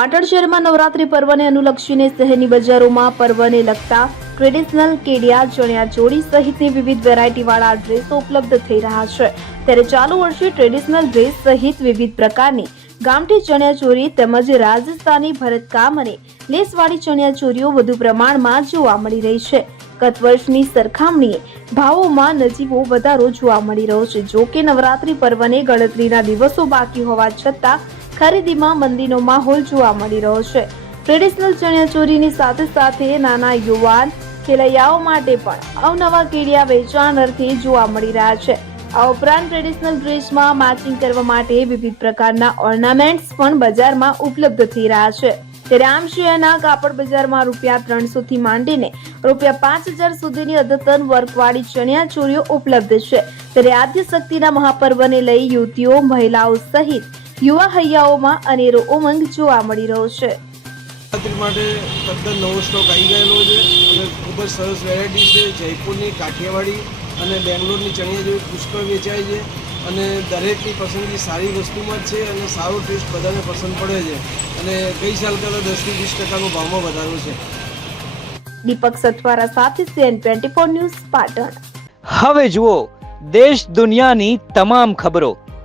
પાટણ શહેરમાં નવરાત્રી પર્વને અનુલક્ષીને શહેરની બજારોમાં પર્વને લગતા ટ્રેડિશનલ કેડિયા, ચણિયા ચોળી સહિતની વિવિધ વેરાયટીવાળા ડ્રેસો ઉપલબ્ધ થઈ રહ્યા છે. ત્યારે ચાલુ વર્ષે ટ્રેડિશનલ ડ્રેસ સહિત વિવિધ પ્રકારની ગામઠી ચણિયાચોળી તેમજ રાજસ્થાની ભરતકામ અને લેસવાળી ચણિયાચોરીઓ વધુ પ્રમાણમાં જોવા મળી રહી છે. ગત વર્ષની સરખામણીએ ભાવોમાં નજીવો વધારો જોવા મળી રહ્યો છે. જો કે નવરાત્રી પર્વને ગણતરીના દિવસો બાકી હોવા છતાં ખરીદીમાં મંદીનો માહોલ જોવા મળી રહ્યો છે. ટ્રેડિશનલ ચણિયાચોળીની સાથે સાથે નાના યુવાન ખેલૈયાઓ માટે પણ અવનવા કેડિયા વેચાણ અર્થે જોવા મળી રહ્યા છે. આ ઉપરાંત ટ્રેડિશનલ ડ્રેસમાં માચિંગ કરવા માટે વિવિધ પ્રકારના ઓર્નામેન્ટ્સ પણ બજારમાં ઉપલબ્ધ થઈ રહ્યા છે. ત્યારે આમ શિયાના કાપડ બજારમાં રૂપિયા ત્રણસો થી માંડીને રૂપિયા પાંચ હજાર સુધીની અદ્યતન વર્કવાળી ચણિયા ચોરીઓ ઉપલબ્ધ છે. ત્યારે આદ્ય શક્તિના મહાપર્વને લઈ યુવતીઓ, મહિલાઓ સહિત યુવા હૈયાઓમાં અનેરો ઉમંગ જોવા મળી રહ્યો છે. નવરાત્રી માટે તદ્દન નવો સ્ટોક આવી ગયેલો છે અને ખૂબ જ સરસ વેરાયટી છે. જયપુરની કાઠિયાવાડી અને બેંગ્લોરની ચણિયા જેવી પુષ્કળ વેચાય છે અને દરેકની પસંદગી સારી વસ્તુમાં જ છે અને સારો ટેસ્ટ બધાને પસંદ પડે છે. અને ગઈ સાલ કરતાં દસથી વીસ ટકાનો ભાવમાં વધારો છે. દીપક સથવારા સાથે CN twenty four news Patan. હવે જુઓ દેશ દુનિયાની તમામ ખબરો.